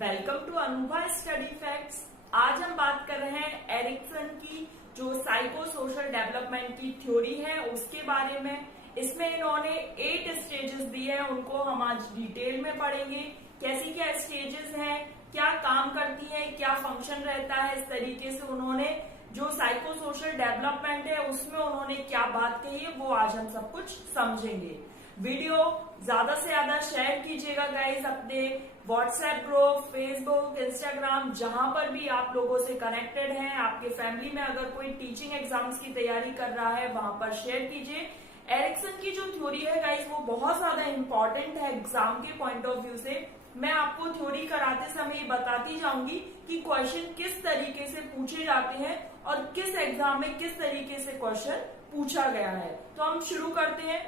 Welcome to Anubha study facts. आज हम बात कर रहे हैं एरिक्सन की जो साइको सोशल डेवलपमेंट की थ्योरी है उसके बारे में। इसमें इन्होंने 8 स्टेजेस दिए हैं, उनको हम आज डिटेल में पढ़ेंगे। कैसी क्या स्टेजेस हैं, क्या काम करती है, क्या फंक्शन रहता है, इस तरीके से उन्होंने जो साइको सोशल डेवलपमेंट है उसमें उन्होंने क्या बात कही है वो आज हम सब कुछ समझेंगे। वीडियो ज्यादा से ज्यादा शेयर कीजिएगा गाइज, अपने व्हाट्सएप ग्रुप, फेसबुक, इंस्टाग्राम, जहां पर भी आप लोगों से कनेक्टेड हैं। आपके फैमिली में अगर कोई टीचिंग एग्जाम्स की तैयारी कर रहा है वहां पर शेयर कीजिए। एरिक्सन की जो थ्योरी है गाइज वो बहुत ज्यादा इंपॉर्टेंट है एग्जाम के पॉइंट ऑफ व्यू से। मैं आपको थ्योरी कराते समय बताती जाऊंगी कि क्वेश्चन किस तरीके से पूछे जाते हैं और किस एग्जाम में किस तरीके से क्वेश्चन पूछा गया है। तो हम शुरू करते हैं।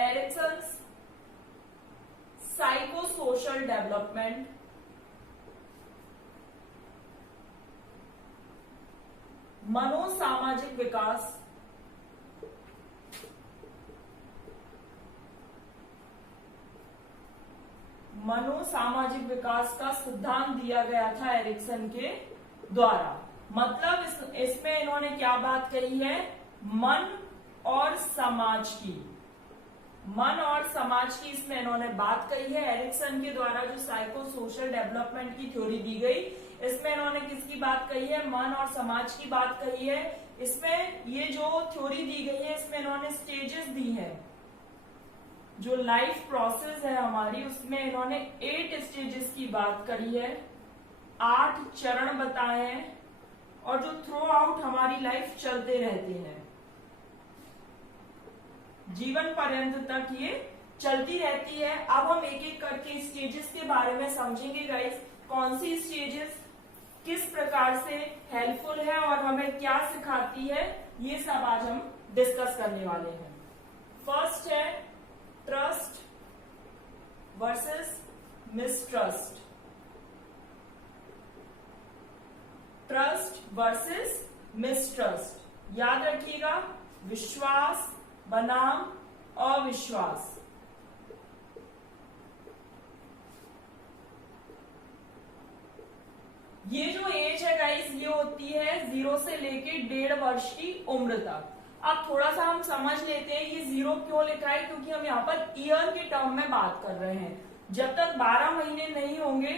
एरिक्सन्स साइकोसोशल डेवलपमेंट, मनोसामाजिक विकास, मनोसामाजिक विकास का सिद्धांत दिया गया था एरिक्सन के द्वारा। मतलब इसमें इन्होंने क्या बात कही है, मन और समाज की, मन और समाज की इसमें इन्होंने बात कही है। एरिक्सन के द्वारा जो साइको सोशल डेवलपमेंट की थ्योरी दी गई, इसमें इन्होंने किसकी बात कही है, मन और समाज की बात कही है। इसमें ये जो थ्योरी दी गई है इसमें इन्होंने स्टेजेस दी है। जो लाइफ प्रोसेस है हमारी उसमें इन्होंने 8 स्टेजेस की बात करी है, 8 चरण बताए हैं और जो थ्रू आउट हमारी लाइफ चलते रहते हैं, जीवन पर्यंत तक ये चलती रहती है। अब हम एक एक करके स्टेजेस के बारे में समझेंगे गाइस। कौन सी स्टेजेस किस प्रकार से हेल्पफुल है और हमें क्या सिखाती है, ये सब आज हम डिस्कस करने वाले हैं। फर्स्ट है trust versus mistrust. Trust versus mistrust, याद रखिएगा, विश्वास बनाम अविश्वास। ये जो एज है गाइस ये होती है 0 से लेके 1.5 वर्ष की उम्र तक। अब थोड़ा सा हम समझ लेते हैं ये 0 क्यों लिखा है, क्योंकि हम यहाँ पर ईयर के टर्म में बात कर रहे हैं। जब तक 12 महीने नहीं होंगे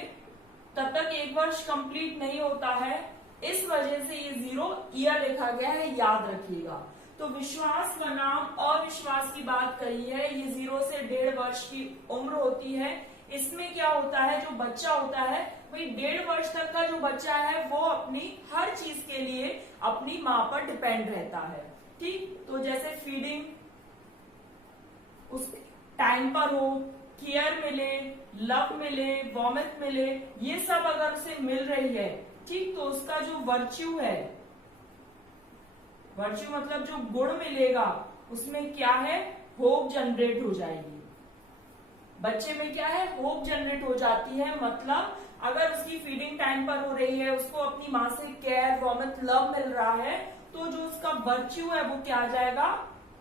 तब तक 1 वर्ष कंप्लीट नहीं होता है, इस वजह से ये 0 ईयर लिखा गया है, याद रखिएगा। तो विश्वास बनाम अविश्वास की बात कही है। ये 0 से 1.5 वर्ष की उम्र होती है। इसमें क्या होता है, जो बच्चा होता है वही 1.5 वर्ष तक का जो बच्चा है वो अपनी हर चीज के लिए अपनी माँ पर डिपेंड रहता है। ठीक, तो जैसे फीडिंग उस टाइम पर हो, केयर मिले, लव मिले, वॉमिट मिले, ये सब अगर उसे मिल रही है, ठीक, तो उसका जो वर्च्यू है, वर्च्यू मतलब जो गुण मिलेगा उसमें क्या है, होप जनरेट हो जाएगी। बच्चे में क्या है, होप जनरेट हो जाती है। मतलब अगर उसकी फीडिंग टाइम पर हो रही है, उसको अपनी माँ से केयर, वॉमिट, लव मिल रहा है, तो जो उसका वर्च्यू है वो क्या आ जाएगा,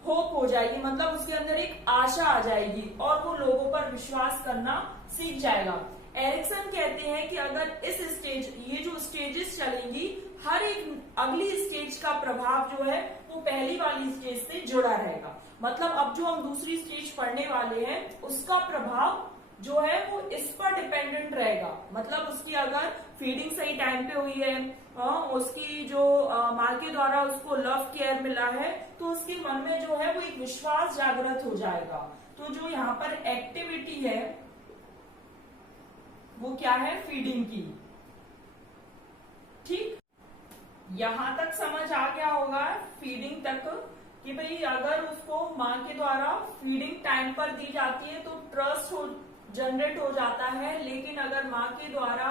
होप हो जाएगी। मतलब उसके अंदर एक आशा आ जाएगी और वो लोगों पर विश्वास करना सीख जाएगा। एरिक्सन कहते हैं कि अगर इस स्टेज, ये जो स्टेजेस चलेंगी, हर एक अगली स्टेज का प्रभाव जो है वो पहली वाली स्टेज से जुड़ा रहेगा। मतलब अब जो हम दूसरी स्टेज पढ़ने वाले हैं उसका प्रभाव जो है वो इस पर डिपेंडेंट रहेगा। मतलब उसकी अगर फीडिंग सही टाइम पे हुई है, उसकी जो माँ के द्वारा उसको लव केयर मिला है, तो उसके मन में जो है वो एक विश्वास जागृत हो जाएगा। तो जो यहाँ पर एक्टिविटी है वो क्या है, फीडिंग की। ठीक, यहां तक समझ आ गया होगा फीडिंग तक कि भाई अगर उसको माँ के द्वारा फीडिंग टाइम पर दी जाती है तो ट्रस्ट जनरेट हो जाता है। लेकिन अगर माँ के द्वारा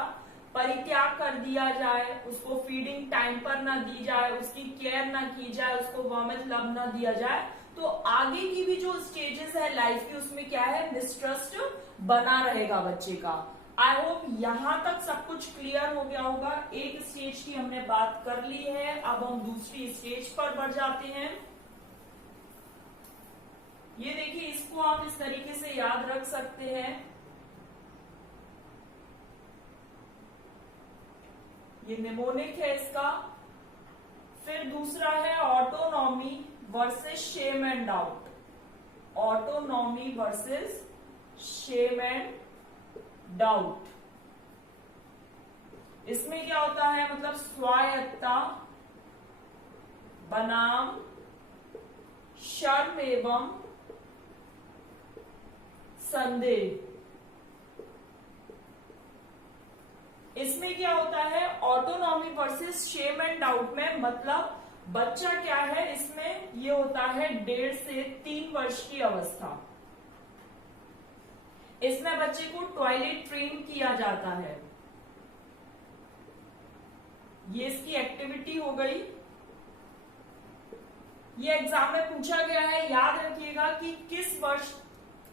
परित्याग कर दिया जाए, उसको फीडिंग टाइम पर ना दी जाए, उसकी केयर ना की जाए, उसको वॉमिट लव ना दिया जाए, तो आगे की भी जो स्टेजेस है लाइफ की उसमें क्या है, मिसट्रस्ट बना रहेगा बच्चे का। आई होप यहां तक सब कुछ क्लियर हो गया होगा। एक स्टेज की हमने बात कर ली है, अब हम दूसरी स्टेज पर बढ़ जाते हैं। ये देखिए, इसको आप इस तरीके से याद रख सकते हैं। ये निमोनिक है इसका। फिर दूसरा है autonomy versus shame and doubt. Autonomy versus shame and doubt. इसमें क्या होता है, मतलब स्वायत्तता बनाम शर्म एवं संदेह। इसमें क्या होता है, autonomy versus shame and doubt में मतलब बच्चा क्या है, इसमें ये होता है 1.5 से 3 वर्ष की अवस्था। इसमें बच्चे को टॉयलेट ट्रेन किया जाता है। ये इसकी एक्टिविटी हो गई। ये एग्जाम में पूछा गया है, याद रखिएगा कि किस वर्ष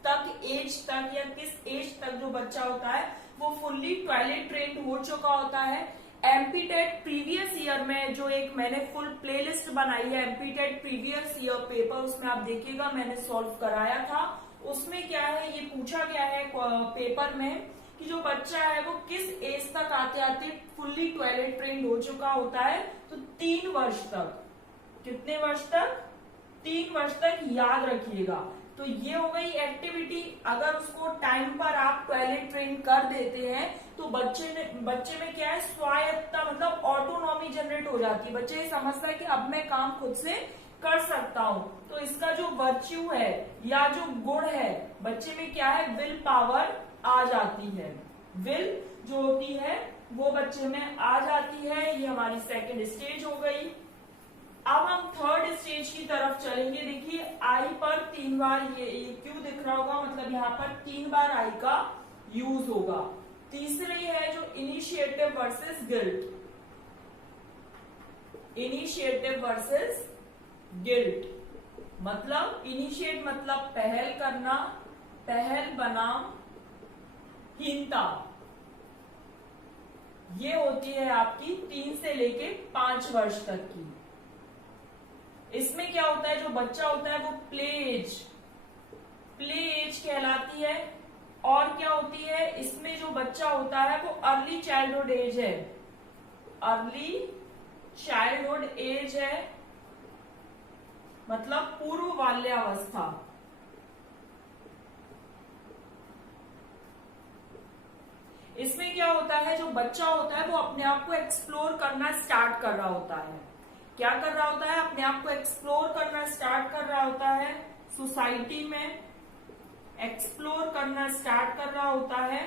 तक, एज तक या किस एज तक जो बच्चा होता है वो फुल्ली टॉयलेट ट्रेन हो चुका होता है। एमपीटेट प्रीवियस ईयर में जो एक मैंने फुल प्लेलिस्ट बनाई है एमपीटेट प्रीवियस ईयर पेपर, उसमें आप देखिएगा मैंने सॉल्व कराया था। उसमें क्या है, ये पूछा गया है पेपर में कि जो बच्चा है वो किस एज तक आते आते फुल्ली टॉयलेट ट्रेन हो चुका होता है, तो 3 वर्ष तक। कितने वर्ष तक, 3 वर्ष तक, याद रखिएगा। तो ये हो गई एक्टिविटी। अगर उसको टाइम पर आप टॉयलेट ट्रेन कर देते हैं तो बच्चे में क्या है, स्वायत्तता मतलब ऑटोनॉमी जनरेट हो जाती है। बच्चे ये समझता है कि अब मैं काम खुद से कर सकता हूं। तो इसका जो वर्च्यू है या जो गुण है बच्चे में क्या है, विल पावर आ जाती है। विल जो होती है वो बच्चे में आ जाती है। ये हमारी सेकेंड स्टेज हो गई। अब हम थर्ड स्टेज की तरफ चलेंगे। देखिए आई पर 3 बार ये क्यों दिख रहा होगा, मतलब यहाँ पर 3 बार आई का यूज होगा। तीसरी है जो initiative versus guilt. Initiative versus guilt मतलब इनिशिएट मतलब पहल करना, पहल बनाम हीनता। ये होती है आपकी 3 से लेके 5 वर्ष तक की। इसमें क्या होता है, जो बच्चा होता है वो प्ले एज कहलाती है। और क्या होती है, इसमें जो बच्चा होता है वो अर्ली चाइल्डहुड एज है। अर्ली चाइल्डहुड एज है मतलब पूर्व बाल्यावस्था। इसमें क्या होता है, जो बच्चा होता है वो अपने आप को एक्सप्लोर करना स्टार्ट कर रहा होता है। क्या कर रहा होता है, अपने आप को एक्सप्लोर करना स्टार्ट कर रहा होता है। सोसाइटी में एक्सप्लोर करना स्टार्ट कर रहा होता है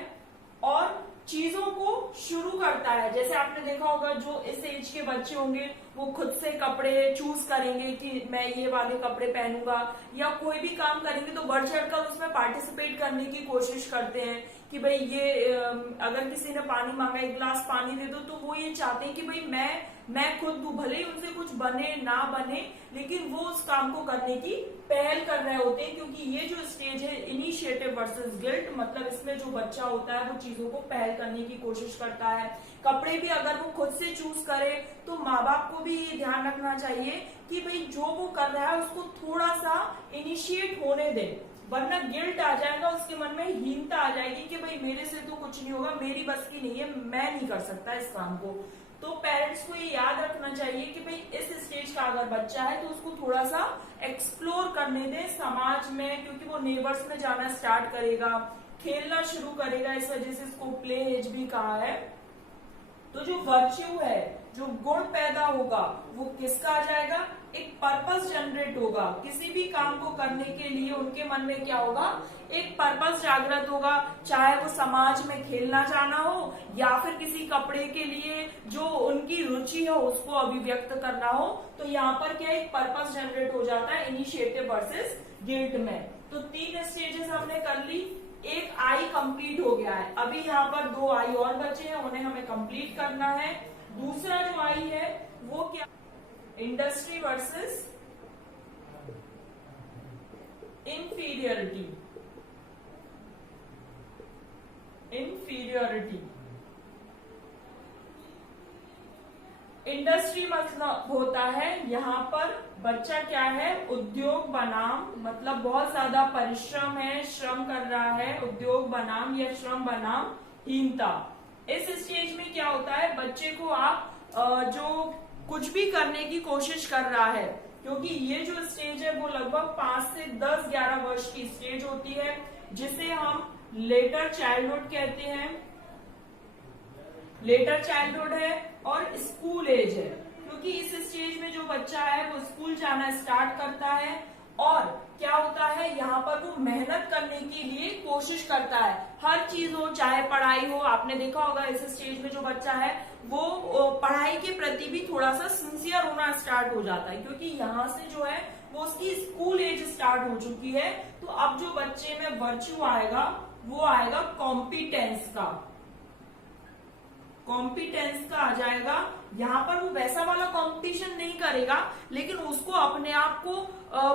और चीजों को शुरू करता है। जैसे आपने देखा होगा जो इस एज के बच्चे होंगे वो खुद से कपड़े चूज करेंगे कि मैं ये वाले कपड़े पहनूंगा, या कोई भी काम करेंगे तो बढ़ चढ़कर उसमें पार्टिसिपेट करने की कोशिश करते हैं कि भाई ये अगर किसी ने पानी मांगा, 1 गिलास पानी दे दो, तो वो ये चाहते हैं कि भाई मैं खुद दूं, भले ही उनसे कुछ बने ना बने, लेकिन वो उस काम को करने की पहल कर रहे होते हैं। क्योंकि ये जो स्टेज है इनिशिएटिव वर्सेस गिल्ट, मतलब इसमें जो बच्चा होता है वो चीजों को पहल करने की कोशिश करता है। कपड़े भी अगर वो खुद से चूज करे तो माँ बाप को भी ये ध्यान रखना चाहिए कि भाई जो वो कर रहा है उसको थोड़ा सा इनिशिएट होने दे, वरना गिल्ट आ जाएगा, उसके मन में हीनता आ जाएगी कि भाई मेरे से तो कुछ नहीं होगा, मेरी बस की नहीं है, मैं नहीं कर सकता इस काम को। तो पेरेंट्स को ये याद रखना चाहिए कि भाई इस स्टेज का अगर बच्चा है तो उसको थोड़ा सा एक्सप्लोर करने दें समाज में, क्योंकि वो नेबर्स में जाना स्टार्ट करेगा, खेलना शुरू करेगा। इस वजह से इसको प्ले एज भी कहा है। तो जो वर्च्यू है, जो गुण पैदा होगा वो किसका आ जाएगा, एक पर्पस जनरेट होगा। किसी भी काम को करने के लिए उनके मन में क्या होगा, एक पर्पस जागृत होगा। चाहे वो समाज में खेलना जाना हो या फिर किसी कपड़े के लिए जो उनकी रुचि है उसको अभिव्यक्त करना हो, तो यहाँ पर क्या एक पर्पस जनरेट हो जाता है इनिशिएटिव वर्सेस गिल्ट में। तो 3 स्टेजेस हमने कर ली, एक आई कंप्लीट हो गया है। अभी यहाँ पर 2 आई और बचे हैं, उन्हें हमें कंप्लीट करना है। दूसरा जो आई है वो क्या, इंडस्ट्री वर्सेस इंफीरियरिटी। इंडस्ट्री मतलब होता है यहाँ पर बच्चा क्या है, उद्योग बनाम मतलब बहुत ज्यादा परिश्रम है, श्रम कर रहा है, उद्योग बनाम या श्रम बनाम हीनता। इस स्टेज में क्या होता है, बच्चे को आप जो कुछ भी करने की कोशिश कर रहा है, क्योंकि ये जो स्टेज है वो लगभग 5 से 10-11 वर्ष की स्टेज होती है, जिसे हम लेटर चाइल्डहुड कहते हैं। लेटर चाइल्डहुड है और स्कूल एज है, क्योंकि इस स्टेज में जो बच्चा है वो स्कूल जाना स्टार्ट करता है और क्या होता है, यहाँ पर वो मेहनत करने के लिए कोशिश करता है। हर चीज हो, चाहे पढ़ाई हो, आपने देखा होगा इस स्टेज में जो बच्चा है वो पढ़ाई के प्रति भी थोड़ा सा सिंसियर होना स्टार्ट हो जाता है, क्योंकि यहाँ से जो है वो उसकी स्कूल एज स्टार्ट हो चुकी है। तो अब जो बच्चे में वर्च्यू आएगा वो आएगा कॉम्पिटेंस का, कॉम्पिटेंस का आ जाएगा। यहाँ पर वो वैसा वाला कंपटीशन नहीं करेगा, लेकिन उसको अपने आप को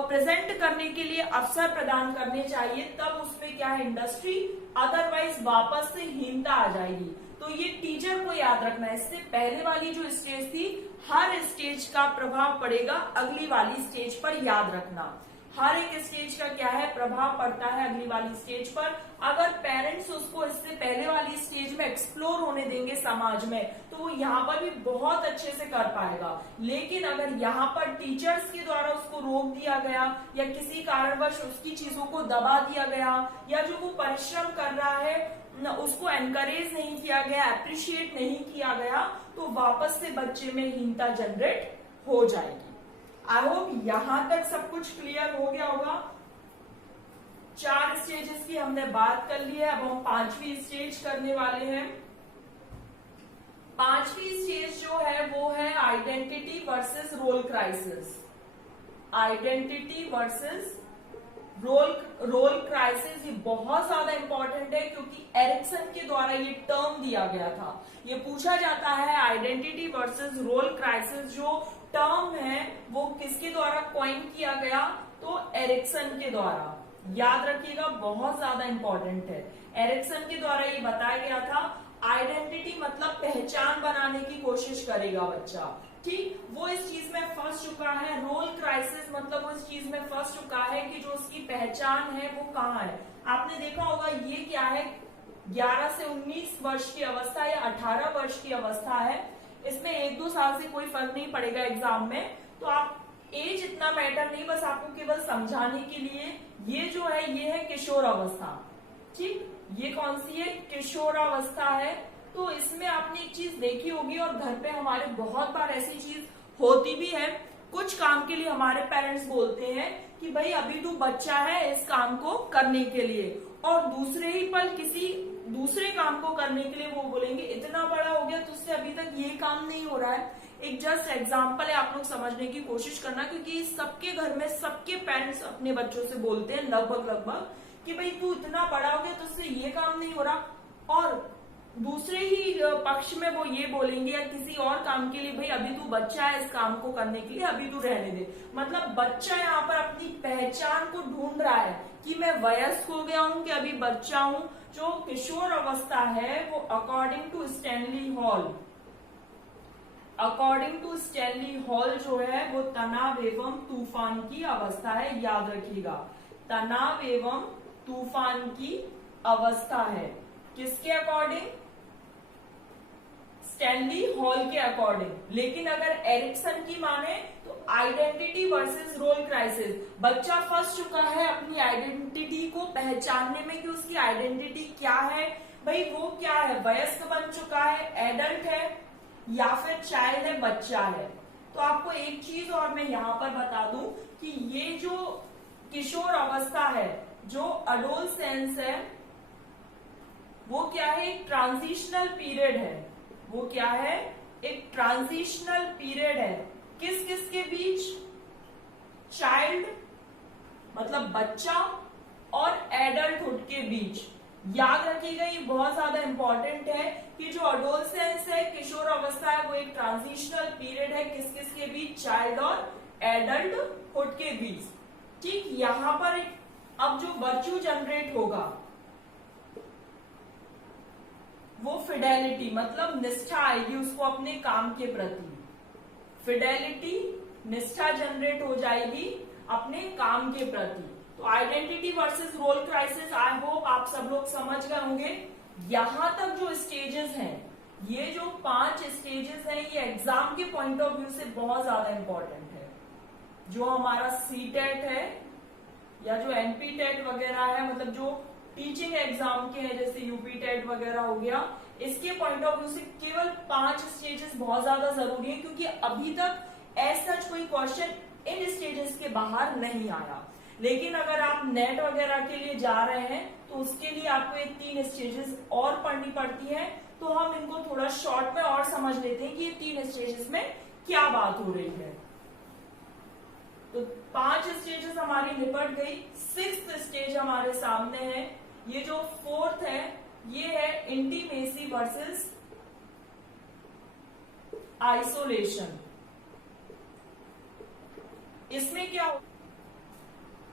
प्रेजेंट करने के लिए अवसर प्रदान करने चाहिए, तब उसमें क्या है, इंडस्ट्री, अदरवाइज वापस से हीनता आ जाएगी। तो ये टीचर को याद रखना है। इससे पहले वाली जो स्टेज थी, हर स्टेज का प्रभाव पड़ेगा अगली वाली स्टेज पर, याद रखना। हर एक स्टेज का क्या है, प्रभाव पड़ता है अगली वाली स्टेज पर। अगर पेरेंट्स उसको इससे पहले वाली स्टेज में एक्सप्लोर होने देंगे समाज में, तो वो यहाँ पर भी बहुत अच्छे से कर पाएगा। लेकिन अगर यहाँ पर टीचर्स के द्वारा उसको रोक दिया गया या किसी कारणवश उसकी चीजों को दबा दिया गया, या जो वो परिश्रम कर रहा है उसको एनकरेज नहीं किया गया, अप्रिशिएट नहीं किया गया, तो वापस से बच्चे में हीनता जनरेट हो जाएगी। आई होप यहां तक सब कुछ क्लियर हो गया होगा। 4 स्टेजेस की हमने बात कर ली है, अब हम 5वीं स्टेज करने वाले हैं। 5वीं स्टेज जो है वो है identity versus role crisis. Identity versus role crisis, ये बहुत ज्यादा इंपॉर्टेंट है, क्योंकि एरिक्सन के द्वारा ये टर्म दिया गया था। ये पूछा जाता है आइडेंटिटी वर्सेस रोल क्राइसिस जो टर्म है वो किसके द्वारा कॉइन किया गया, तो एरिक्सन के द्वारा। याद रखिएगा, बहुत ज्यादा इंपॉर्टेंट है। एरिक्सन के द्वारा ये बताया गया था, आइडेंटिटी मतलब पहचान बनाने की कोशिश करेगा बच्चा, ठीक, वो इस चीज में फंस चुका है। रोल क्राइसिस मतलब वो इस चीज में फंस चुका है कि जो उसकी पहचान है वो कहाँ है। आपने देखा होगा ये क्या है, 11 से 19 वर्ष की अवस्था या 18 वर्ष की अवस्था है। इसमें 1-2 साल से कोई फर्क नहीं पड़ेगा एग्जाम में, तो आप एज इतना मैटर नहीं, बस आपको केवल समझाने के लिए। ये जो है ये है किशोर अवस्था, ठीक, ये कौन सी है, किशोर अवस्था है। तो इसमें आपने एक चीज देखी होगी और घर पे हमारे बहुत बार ऐसी चीज होती भी है, कुछ काम के लिए हमारे पेरेंट्स बोलते हैं कि भाई अभी तू बच्चा है इस काम को करने के लिए, और दूसरे ही पल किसी दूसरे काम को करने के लिए वो बोलेंगे इतना बड़ा हो गया तुझसे अभी तक ये काम नहीं हो रहा है। एक जस्ट एग्जाम्पल है, आप लोग समझने की कोशिश करना, क्योंकि सबके घर में सबके पेरेंट्स अपने बच्चों से बोलते हैं लगभग कि भाई तू इतना बड़ा हो गया तुझसे ये काम नहीं हो रहा, और दूसरे ही पक्ष में वो ये बोलेंगे या किसी और काम के लिए, भाई अभी तू बच्चा है इस काम को करने के लिए, अभी तू रहने दे। मतलब बच्चा यहाँ पर अपनी पहचान को ढूंढ रहा है कि मैं वयस्क हो गया हूँ कि अभी बच्चा हूँ। जो किशोर अवस्था है वो अकॉर्डिंग टू स्टैनली हॉल जो है वो तनाव एवं तूफान की अवस्था है। याद रखिएगा, तनाव एवं तूफान की अवस्था है। किसके अकॉर्डिंग, स्टैनली हॉल के अकॉर्डिंग। लेकिन अगर एरिक्सन की माने तो आइडेंटिटी वर्सेस रोल क्राइसिस, बच्चा फंस चुका है अपनी आइडेंटिटी को पहचानने में कि उसकी आइडेंटिटी क्या है, भाई वो क्या है, वयस्क बन चुका है, एडल्ट है या फिर चाइल्ड है, बच्चा है। तो आपको एक चीज और मैं यहाँ पर बता दूं कि ये जो किशोर अवस्था है, जो अडोलसेंस है, वो क्या है, एक ट्रांजिशनल पीरियड है। वो क्या है, एक ट्रांजिशनल पीरियड है। किस किस के बीच, चाइल्ड मतलब बच्चा और एडल्टहुड के बीच। याद रखिएगा, ये बहुत ज्यादा इंपॉर्टेंट है कि जो अडोलसेंस है, किशोर अवस्था है, वो एक ट्रांजिशनल पीरियड है। किस किस के बीच, चाइल्ड और एडल्टहुड के बीच, ठीक। यहां पर अब जो वर्च्यू जनरेट होगा वो फिडेलिटी मतलब निष्ठा आएगी उसको अपने काम के प्रति। फिडेलिटी, निष्ठा जनरेट हो जाएगी अपने काम के प्रति। तो identity versus role crisis, I hope आप सब लोग समझ गए होंगे। यहां तक जो स्टेजेस हैं, ये जो 5 स्टेजेस हैं, ये एग्जाम के पॉइंट ऑफ व्यू से बहुत ज्यादा इंपॉर्टेंट है। जो हमारा सीटेट है या जो एनपी टेट वगैरह है, मतलब जो टीचिंग एग्जाम के हैं जैसे यूपी टेट वगैरह हो गया, इसके पॉइंट ऑफ व्यू से केवल 5 स्टेजेस बहुत ज्यादा जरूरी है, क्योंकि अभी तक एज सच कोई क्वेश्चन इन स्टेजेस के बाहर नहीं आया। लेकिन अगर आप नेट वगैरह के लिए जा रहे हैं तो उसके लिए आपको ये 3 स्टेजेस और पढ़नी पड़ती है। तो हम इनको थोड़ा शॉर्ट में और समझ लेते हैं कि ये 3 स्टेजेस में क्या बात हो रही है। तो 5 स्टेजेस हमारी निपट गई। 6th स्टेज हमारे सामने है। ये जो 4th है, ये है इंटीमेसी वर्सेस आइसोलेशन। इसमें क्या,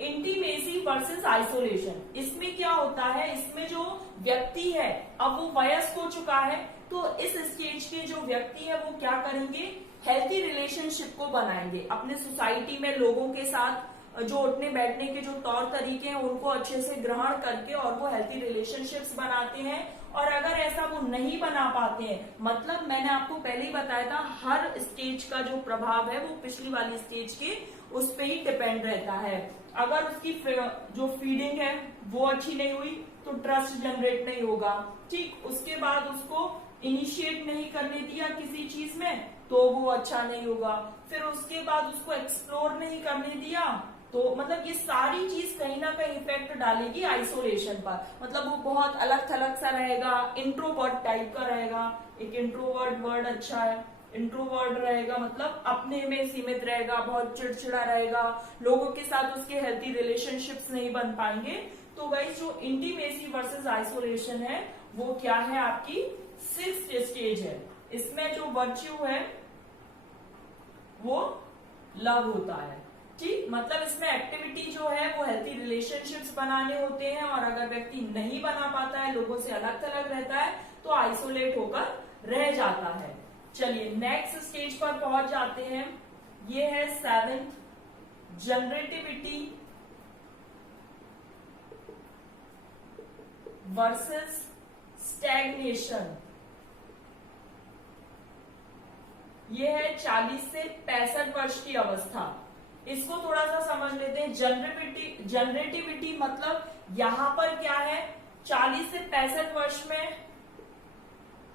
इंटीमेसी वर्सेस आइसोलेशन, इसमें क्या होता है, इसमें जो व्यक्ति है अब वो वयस्क हो चुका है, तो इस स्टेज के जो व्यक्ति है वो क्या करेंगे, हेल्थी रिलेशनशिप को बनाएंगे अपने सोसाइटी में लोगों के साथ। जो उठने बैठने के जो तौर तरीके हैं उनको अच्छे से ग्रहण करके और वो हेल्थी रिलेशनशिप्स बनाते हैं। और अगर ऐसा वो नहीं बना पाते हैं, मतलब मैंने आपको पहले ही बताया था, हर स्टेज का जो प्रभाव है वो पिछली वाली स्टेज के उस पर ही डिपेंड रहता है। अगर उसकी जो फीडिंग है वो अच्छी नहीं हुई तो ट्रस्ट जनरेट नहीं होगा। ठीक, उसके बाद उसको इनिशिएट नहीं करने दिया किसी चीज में तो वो अच्छा नहीं होगा। फिर उसके बाद उसको एक्सप्लोर नहीं करने दिया तो मतलब ये सारी चीज कहीं ना कहीं इफेक्ट डालेगी आइसोलेशन पर। मतलब वो बहुत अलग थलग सा रहेगा, इंट्रोवर्ट टाइप का रहेगा। एक इंट्रोवर्ट वर्ड अच्छा है, इंट्रोवर्ट रहेगा मतलब अपने में सीमित रहेगा, बहुत चिड़चिड़ा रहेगा, लोगों के साथ उसके हेल्थी रिलेशनशिप्स नहीं बन पाएंगे। तो गाइस जो इंटीमेसी वर्सेस आइसोलेशन है वो क्या है, आपकी 6th स्टेज है। इसमें जो वर्च्यू है वो लव होता है। ठीक, मतलब इसमें एक्टिविटी जो है वो हेल्थी रिलेशनशिप्स बनाने होते हैं, और अगर व्यक्ति नहीं बना पाता है, लोगों से अलग थलग रहता है, तो आइसोलेट होकर रह जाता है। चलिए नेक्स्ट स्टेज पर पहुंच जाते हैं। ये है 7th, जनरेटिविटी वर्सेस स्टैग्नेशन। ये है 40 से 65 वर्ष की अवस्था। इसको थोड़ा सा समझ लेते हैं। जनरेटिविटी मतलब यहां पर क्या है, 40 से 65 वर्ष में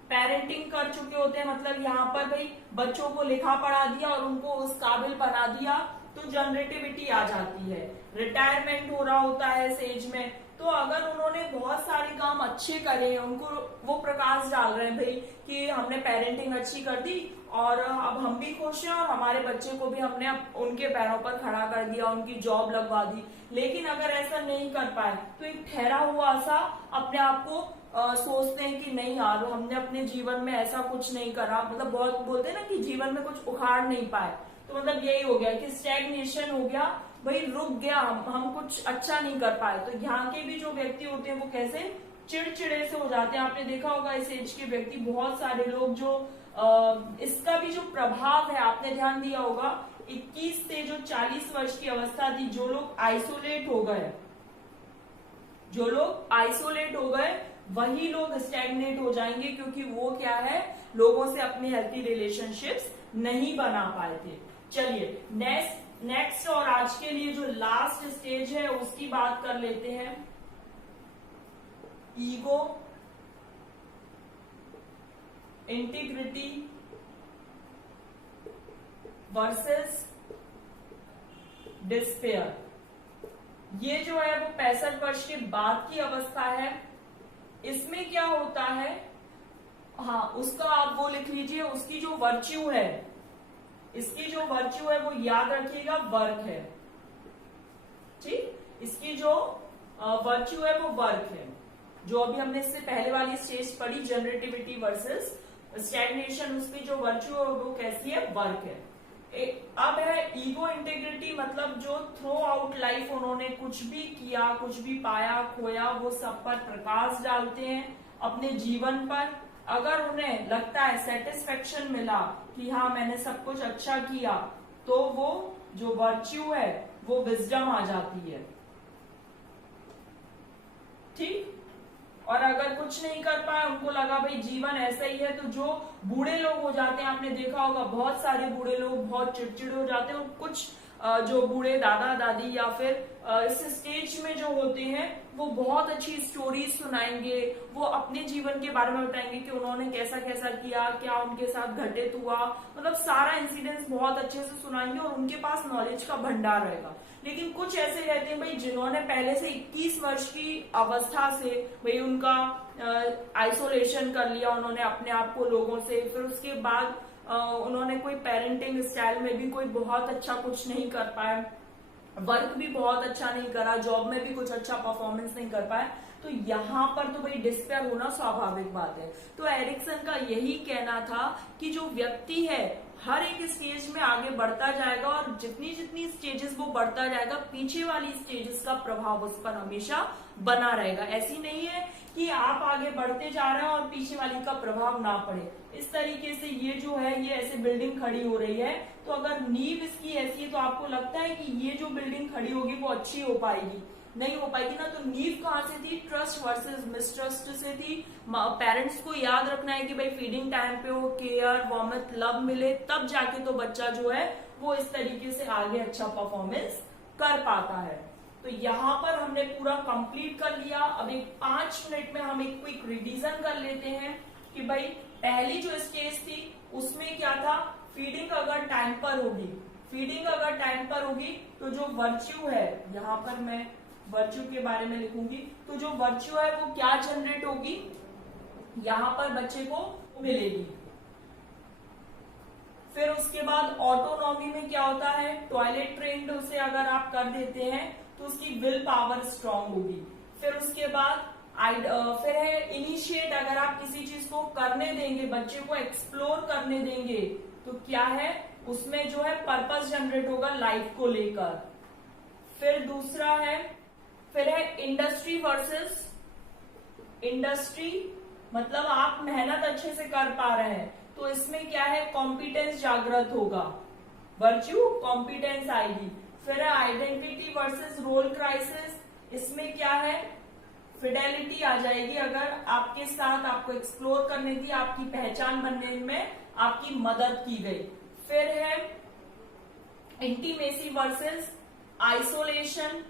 पेरेंटिंग कर चुके होते हैं, मतलब यहाँ पर भाई बच्चों को लिखा पढ़ा दिया और उनको उस काबिल बना दिया तो जनरेटिविटी आ जाती है। रिटायरमेंट हो रहा होता है इस एज में, तो अगर उन्होंने बहुत सारे काम अच्छे करे, उनको वो प्रकाश डाल रहे हैं भाई कि हमने पेरेंटिंग अच्छी कर दी और अब हम भी खुश हैं और हमारे बच्चे को भी हमने उनके पैरों पर खड़ा कर दिया, उनकी जॉब लगवा दी। लेकिन अगर ऐसा नहीं कर पाए तो एक ठहरा हुआ सा अपने आप को सोचते हैं कि नहीं यार हमने अपने जीवन में ऐसा कुछ नहीं करा, मतलब बहुत बोलते हैं ना कि जीवन में कुछ उखाड़ नहीं पाए, तो मतलब यही हो गया कि स्टैग्नेशन हो गया, भाई रुक गया, हम कुछ अच्छा नहीं कर पाए। तो यहाँ के भी जो व्यक्ति होते हैं वो कैसे चिड़चिड़े से हो जाते हैं। आपने देखा होगा इस एज के व्यक्ति, बहुत सारे लोग जो इसका भी जो प्रभाव है आपने ध्यान दिया होगा, 21 से जो 40 वर्ष की अवस्था थी, जो लोग आइसोलेट हो गए वही लोग स्टैग्नेट हो जाएंगे, क्योंकि वो क्या है, लोगों से अपनी हेल्थी रिलेशनशिप्स नहीं बना पाए थे। चलिए नेक्स्ट और आज के लिए जो लास्ट स्टेज है उसकी बात कर लेते हैं। Ego, integrity versus despair. ये जो है वो 65 वर्ष के बाद की अवस्था है। इसमें क्या होता है, हाँ उसका आप वो लिख लीजिए, उसकी जो वर्च्यू है, इसकी जो वर्च्यू है वो याद रखिएगा, वर्क है। ठीक, इसकी जो वर्च्यू है वो वर्क है। जो अभी हमने इससे पहले वाली स्टेज पढ़ी, जनरेटिविटी वर्सेस स्टैग्नेशन, उसकी जो वर्च्यू है वो कैसी है, वर्क है। अब है ईगो इंटीग्रिटी, मतलब जो थ्रू आउट लाइफ उन्होंने कुछ भी किया, कुछ भी पाया खोया, वो सब पर प्रकाश डालते हैं अपने जीवन पर। अगर उन्हें लगता है सेटिस्फेक्शन मिला कि हाँ मैंने सब कुछ अच्छा किया, तो वो जो वर्च्यू है वो विजडम आ जाती है। ठीक, और अगर कुछ कुछ नहीं कर पाए, उनको लगा भाई जीवन ऐसा ही है। तो जो बूढ़े लोग हो जाते हैं, आपने देखा होगा बहुत सारे बूढ़े लोग बहुत चिड़चिड़े हो जाते हैं, और कुछ जो बूढ़े दादा दादी या फिर इस स्टेज में जो होते हैं वो बहुत अच्छी स्टोरीज सुनाएंगे, वो अपने जीवन के बारे में बताएंगे कि उन्होंने कैसा कैसा किया, क्या उनके साथ घटित हुआ, मतलब सारा इंसिडेंट्स बहुत अच्छे से सुनाएंगे और उनके पास नॉलेज का भंडार रहेगा। लेकिन कुछ ऐसे रहते हैं भाई जिन्होंने पहले से 21 वर्ष की अवस्था से भाई उनका आइसोलेशन कर लिया उन्होंने अपने आप को लोगों से, फिर उसके बाद उन्होंने कोई पेरेंटिंग स्टाइल में भी कोई बहुत अच्छा कुछ नहीं कर पाए, वर्क भी बहुत अच्छा नहीं करा, जॉब में भी कुछ अच्छा परफॉर्मेंस नहीं कर पाए, तो यहाँ पर तो भाई डिस्पेयर होना स्वाभाविक बात है। तो एरिक्सन का यही कहना था कि जो व्यक्ति है हर एक स्टेज में आगे बढ़ता जाएगा, और जितनी जितनी स्टेजेस वो बढ़ता जाएगा पीछे वाली स्टेजेस का प्रभाव उस पर हमेशा बना रहेगा। ऐसी नहीं है कि आप आगे बढ़ते जा रहे हैं और पीछे वाली का प्रभाव ना पड़े। इस तरीके से ये जो है ये ऐसे बिल्डिंग खड़ी हो रही है, तो अगर नींव इसकी ऐसी है तो आपको लगता है कि ये जो बिल्डिंग खड़ी होगी वो अच्छी हो पाएगी? नहीं हो पाएगी ना। तो नींव कहाँ से थी? ट्रस्ट वर्सेस मिसट्रस्ट से थी। पेरेंट्स को याद रखना है कि भाई फीडिंग टाइम पे हो, केयर वार्मथ लव मिले, तब जाके तो बच्चा जो है वो इस तरीके से आगे अच्छा परफॉर्मेंस कर पाता है। तो यहाँ पर हमने पूरा कंप्लीट कर लिया। अब एक 5 मिनट में हम एक क्विक रिवीजन कर लेते हैं कि भाई पहली जो स्टेज थी उसमें क्या था, फीडिंग अगर टाइम पर होगी, फीडिंग अगर टाइम पर होगी तो जो वर्च्यू है, यहाँ पर मैं वर्च्यू के बारे में लिखूंगी, तो जो वर्च्यू है वो क्या जनरेट होगी, यहाँ पर बच्चे को मिलेगी। फिर उसके बाद ऑटोनॉमी में क्या होता है, टॉयलेट ट्रेन्ड उसे अगर आप कर देते हैं तो उसकी विल पावर स्ट्रांग होगी। फिर उसके बाद फिर है इनिशिएट, अगर आप किसी चीज को करने देंगे, बच्चे को एक्सप्लोर करने देंगे, तो क्या है उसमें जो है पर्पस जनरेट होगा लाइफ को लेकर। फिर दूसरा है, फिर है इंडस्ट्री वर्सेस इंडस्ट्री, मतलब आप मेहनत अच्छे से कर पा रहे हैं तो इसमें क्या है कॉम्पिटेंस जागृत होगा, वर्च्यू कॉम्पिटेंस आएगी। फिर है आइडेंटिटी वर्सेस रोल क्राइसिस, इसमें क्या है फिडेलिटी आ जाएगी, अगर आपके साथ आपको एक्सप्लोर करने दी, आपकी पहचान बनने में आपकी मदद की गई। फिर है इंटीमेसी वर्सेस आइसोलेशन,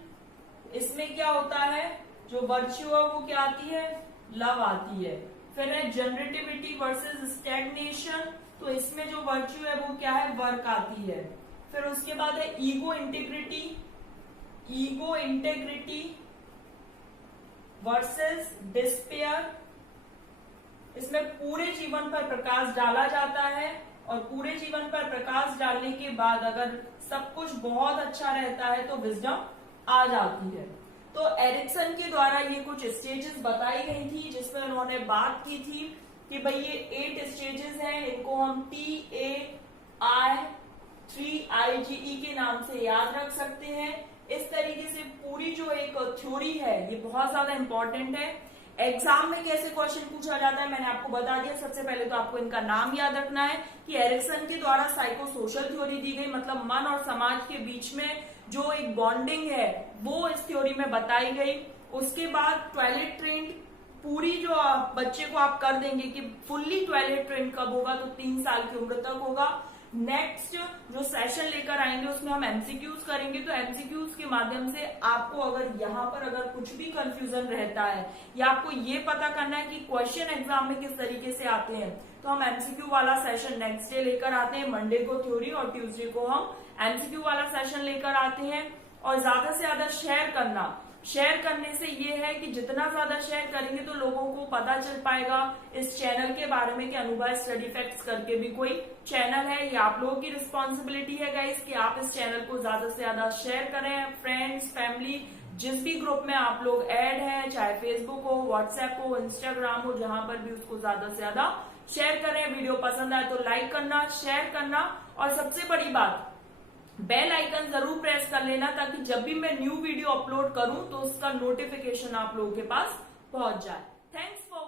इसमें क्या होता है जो वर्च्यू है वो क्या आती है, लव आती है। फिर है जनरेटिविटी वर्सेस स्टैग्नेशन, तो इसमें जो वर्च्यू है वो क्या है, वर्क आती है। फिर उसके बाद है ego integrity, ego integrity versus despair, इसमें पूरे जीवन पर प्रकाश डाला जाता है और पूरे जीवन पर प्रकाश डालने के बाद अगर सब कुछ बहुत अच्छा रहता है तो विजडम आ जाती है। तो एरिक्सन के द्वारा ये कुछ स्टेजेस बताई गई थी जिसमें उन्होंने बात की थी कि भाई ये 8 स्टेजेस हैं, इनको हम TAI3IGE के नाम से याद रख सकते हैं। इस तरीके से पूरी जो एक थ्योरी है ये बहुत ज्यादा इंपॉर्टेंट है। एग्जाम में कैसे क्वेश्चन पूछा जाता है मैंने आपको बता दिया। सबसे पहले तो आपको इनका नाम याद रखना है कि एरिक्सन के द्वारा साइको सोशल थ्योरी दी गई, मतलब मन और समाज के बीच में जो एक बॉन्डिंग है वो इस थ्योरी में बताई गई। उसके बाद टॉयलेट ट्रेंड, पूरी जो बच्चे को आप कर देंगे कि फुल्ली टॉयलेट ट्रेंड कब होगा, तो 3 साल की उम्र तक होगा। नेक्स्ट जो सेशन लेकर आएंगे उसमें हम एमसीक्यूज करेंगे, तो एमसीक्यूज के माध्यम से आपको अगर यहाँ पर अगर कुछ भी कंफ्यूजन रहता है या आपको ये पता करना है कि क्वेश्चन एग्जाम में किस तरीके से आते हैं, तो हम एमसीक्यू वाला सेशन नेक्स्ट डे लेकर आते हैं। मंडे को थ्योरी और ट्यूसडे को हम एमसीक्यू वाला सेशन लेकर आते हैं। और ज्यादा से ज्यादा शेयर करने से ये है कि जितना ज्यादा शेयर करेंगे तो लोगों को पता चल पाएगा इस चैनल के बारे में कि अनुभव स्टडी फैक्ट्स करके भी कोई चैनल है। ये आप लोगों की रिस्पॉन्सिबिलिटी है गाइस कि आप इस चैनल को ज्यादा से ज्यादा शेयर करें। फ्रेंड्स, फैमिली, जिस भी ग्रुप में आप लोग ऐड हैं, चाहे फेसबुक हो, व्हाट्सएप हो, इंस्टाग्राम हो, जहां पर भी उसको ज्यादा से ज्यादा शेयर करें। वीडियो पसंद आए तो लाइक करना, शेयर करना और सबसे बड़ी बात बेल आइकन जरूर प्रेस कर लेना ताकि जब भी मैं न्यू वीडियो अपलोड करूं तो उसका नोटिफिकेशन आप लोगों के पास पहुंच जाए। Thanks for